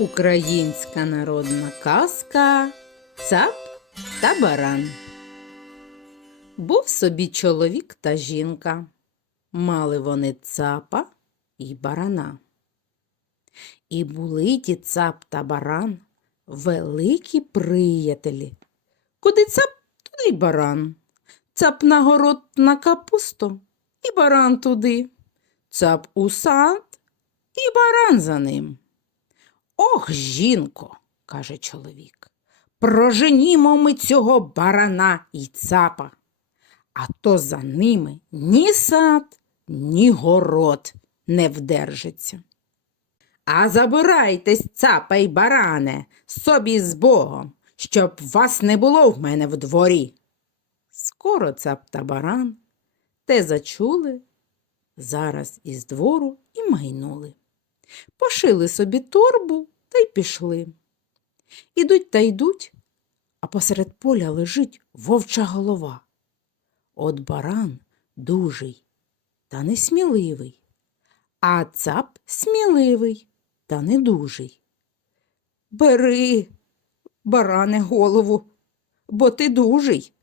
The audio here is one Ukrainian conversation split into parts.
Українська народна казка Цап та баран. Був собі чоловік та жінка. Мали вони цапа і барана. І були ті цап та баран великі приятелі. Куди цап, туди й баран. Цап на город на капусту і баран туди. Цап у сад і баран за ним. Ох, жінко, каже чоловік, проженімо ми цього барана і цапа, а то за ними ні сад, ні город не вдержиться. А забирайтесь, цапа й баране, собі з Богом, щоб вас не було в мене в дворі. Скоро цап та баран те зачули, зараз із двору і майнули. Пошили собі торбу та й пішли. Ідуть та йдуть, а посеред поля лежить вовча голова. От баран дужий та несміливий, а цап сміливий та недужий. Бери, баране, голову, бо ти дужий.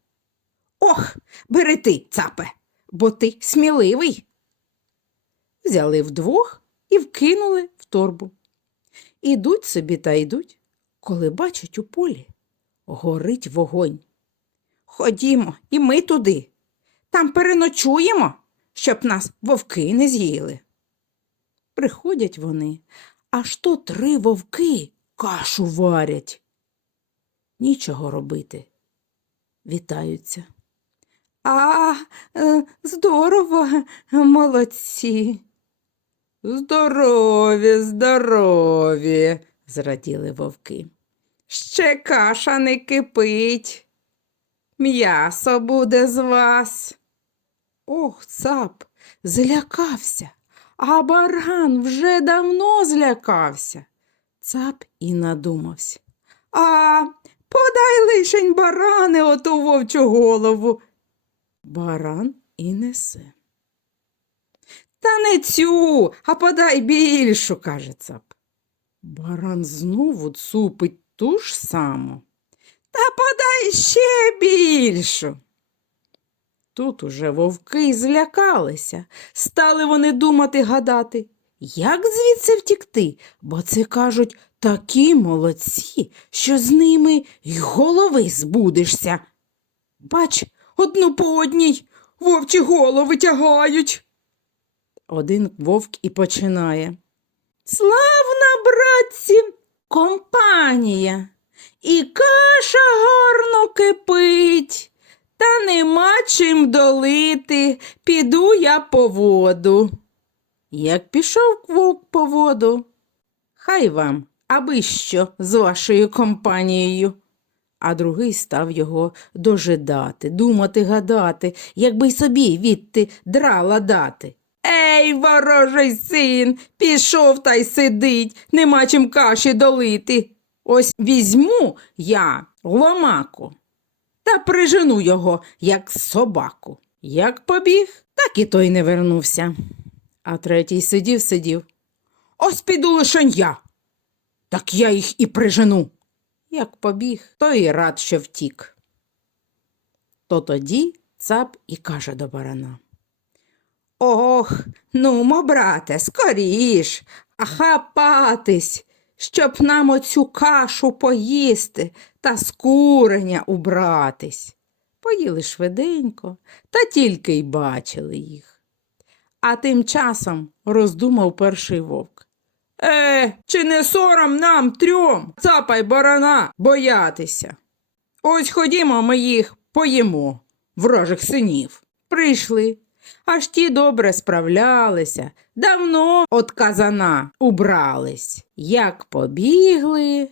Ох, бери ти, цапе, бо ти сміливий. Взяли вдвох і вкинули в торбу. Ідуть собі та йдуть, коли бачать у полі горить вогонь. Ходімо, і ми туди. Там переночуємо, щоб нас вовки не з'їли. Приходять вони, аж то три вовки кашу варять. Нічого робити. Вітаються. А, е, здорово, молодці. Здорові, здорові, зраділи вовки. Ще каша не кипить. М'ясо буде з вас. Ох, цап, злякався, а баран вже давно злякався. Цап і надумався. А подай лишень баране оту вовчу голову. Баран і несе. Та не цю, а подай більшу, каже цап. Баран знову цупить ту ж саму. Та подай ще більшу. Тут уже вовки злякалися, стали вони думати гадати, як звідси втікти, бо це кажуть такі молодці, що з ними й голови збудешся. Бач, одну по одній вовчі голови тягають. Один вовк і починає. Славна, братці, компанія, і каша гарно кипить, та нема чим долити, піду я по воду. Як пішов вовк по воду, хай вам, аби що з вашою компанією. А другий став його дожидати, думати, гадати, якби й собі відти драла дати. Ей, ворожий син, пішов та й сидить, нема чим каші долити. Ось візьму я ломаку та прижену його, як собаку. Як побіг, так і той не вернувся. А третій сидів, сидів. Ось піду лишень я. Так я їх і прижену. Як побіг, то і рад, що втік. То тоді цап і каже до барана. Ох, нумо, брате, скоріш, хапатись, щоб нам оцю кашу поїсти та з куреня убратись. Поїли швиденько, та тільки й бачили їх. А тим часом роздумав перший вовк. Е, чи не сором нам трьом, цапай барана, боятися? Ось ходімо, ми їх поїмо, врожих синів. Прийшли, аж ті добре справлялися, давно от казана убрались. Як побігли,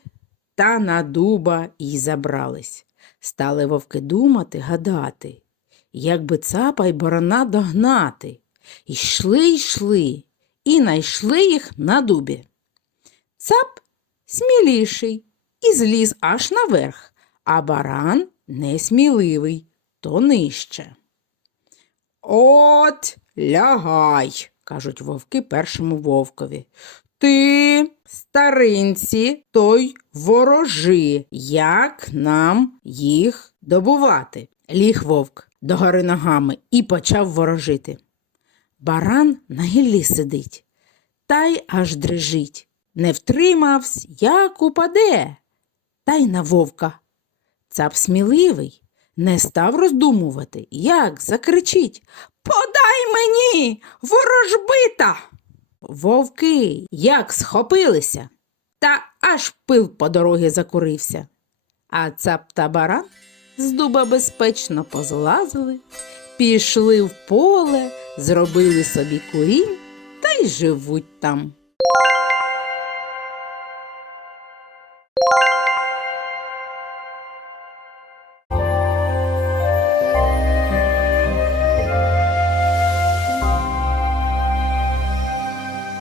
та на дуба і забрались. Стали вовки думати, гадати, як би цапа й барана догнати. Йшли, йшли, і найшли їх на дубі. Цап сміліший і зліз аж наверх, а баран несміливий, то нижче. От лягай, кажуть вовки першому вовкові. Ти, старинці, той ворожи, як нам їх добувати? Ліг вовк догори ногами і почав ворожити. Баран на гіллі сидить, та й аж дрижить. Не втримавсь, як упаде, та й на вовка. Цап сміливий, не став роздумувати, як закричить Подай мені, ворожбита. Вовки як схопилися, та аж пил по дорогі закурився. А цап та баран з дуба безпечно позлазили, пішли в поле, зробили собі курінь та й живуть там.